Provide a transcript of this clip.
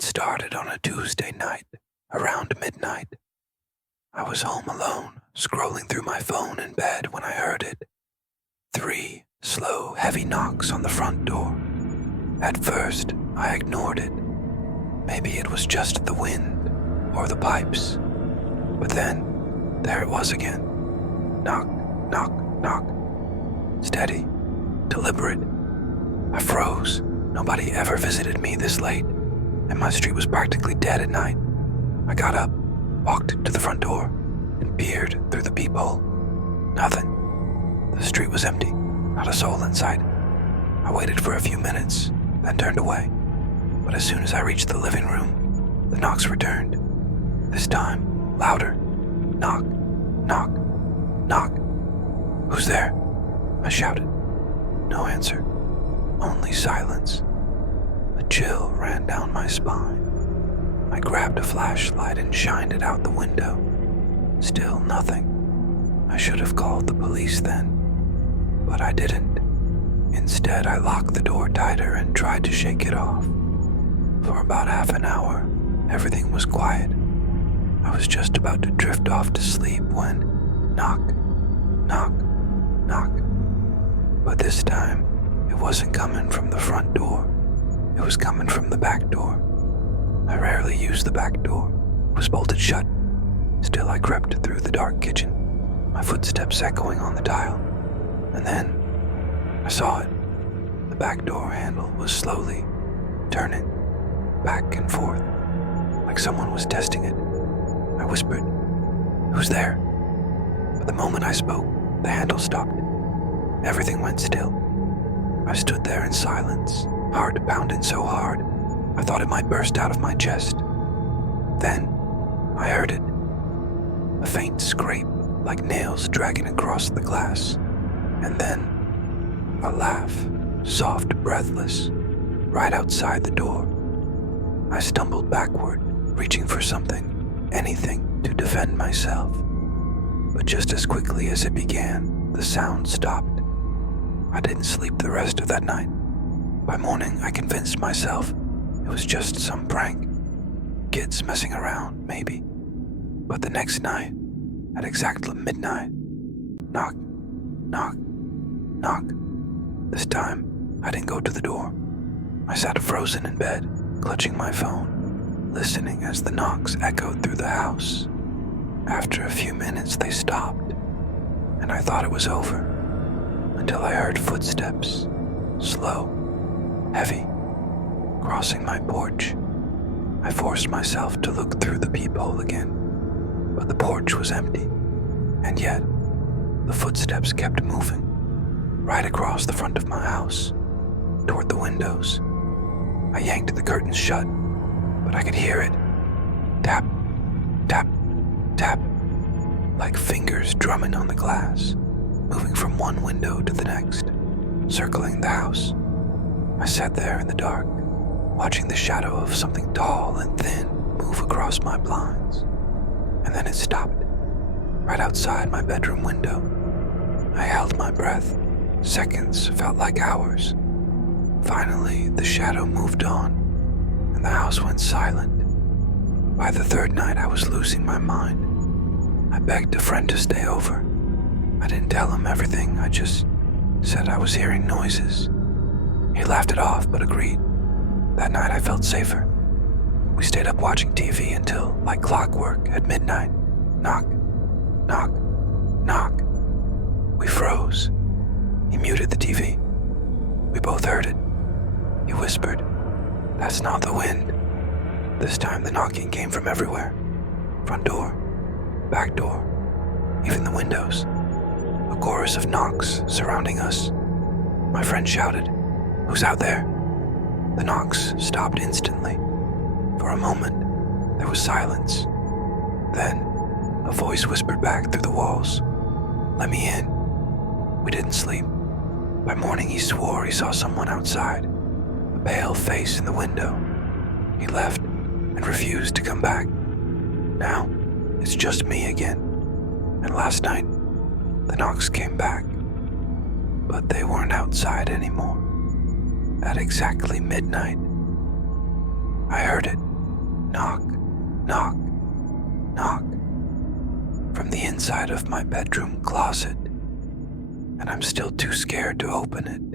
It started on a Tuesday night, around midnight. I was home alone, scrolling through my phone in bed when I heard it. 3 slow, heavy knocks on the front door. At first, I ignored it. Maybe it was just the wind or the pipes. But then, there it was again. Knock, knock, knock. Steady, deliberate. I froze. Nobody ever visited me this late, and my street was practically dead at night. I got up, walked to the front door, and peered through the peephole. Nothing. The street was empty, not a soul in sight. I waited for a few minutes, then turned away. But as soon as I reached the living room, the knocks returned. This time, louder. Knock, knock, knock. Who's there? I shouted. No answer. Only silence. A chill ran down my spine. I grabbed a flashlight and shined it out the window. Still nothing. I should have called the police then, but I didn't. Instead, I locked the door tighter and tried to shake it off. For about half an hour, everything was quiet. I was just about to drift off to sleep when knock, knock, knock. But this time, it wasn't coming from the front door. It was coming from the back door. I rarely use the back door. It was bolted shut. Still, I crept through the dark kitchen, my footsteps echoing on the tile. And then, I saw it. The back door handle was slowly turning back and forth, like someone was testing it. I whispered, "Who's there?" But the moment I spoke, the handle stopped. Everything went still. I stood there in silence, heart pounding so hard, I thought it might burst out of my chest. Then, I heard it. A faint scrape, like nails dragging across the glass. And then, a laugh, soft, breathless, right outside the door. I stumbled backward, reaching for something, anything to defend myself. But just as quickly as it began, the sound stopped. I didn't sleep the rest of that night. By morning, I convinced myself it was just some prank. Kids messing around, maybe. But the next night, at exactly midnight, knock, knock, knock. This time, I didn't go to the door. I sat frozen in bed, clutching my phone, listening as the knocks echoed through the house. After a few minutes, they stopped, and I thought it was over, until I heard footsteps, slow, heavy, crossing my porch. I forced myself to look through the peephole again, but the porch was empty, and yet the footsteps kept moving, right across the front of my house, toward the windows. I yanked the curtains shut, but I could hear it. Tap, tap, tap, like fingers drumming on the glass, moving from one window to the next, circling the house. I sat there in the dark, watching the shadow of something tall and thin move across my blinds. And then it stopped, right outside my bedroom window. I held my breath. Seconds felt like hours. Finally, the shadow moved on, and the house went silent. By the third night, I was losing my mind. I begged a friend to stay over. I didn't tell him everything, I just said I was hearing noises. He laughed it off, but agreed. That night, I felt safer. We stayed up watching TV until, like clockwork, at midnight. Knock, knock, knock. We froze. He muted the TV. We both heard it. He whispered, "That's not the wind." This time the knocking came from everywhere. Front door, back door, even the windows. A chorus of knocks surrounding us. My friend shouted, "Who's out there?" The knocks stopped instantly. For a moment, there was silence. Then, a voice whispered back through the walls, "Let me in." We didn't sleep. By morning, he swore he saw someone outside, a pale face in the window. He left and refused to come back. Now, it's just me again. And last night, the knocks came back, but they weren't outside anymore. At exactly midnight, I heard it. Knock, knock, knock from the inside of my bedroom closet, and I'm still too scared to open it.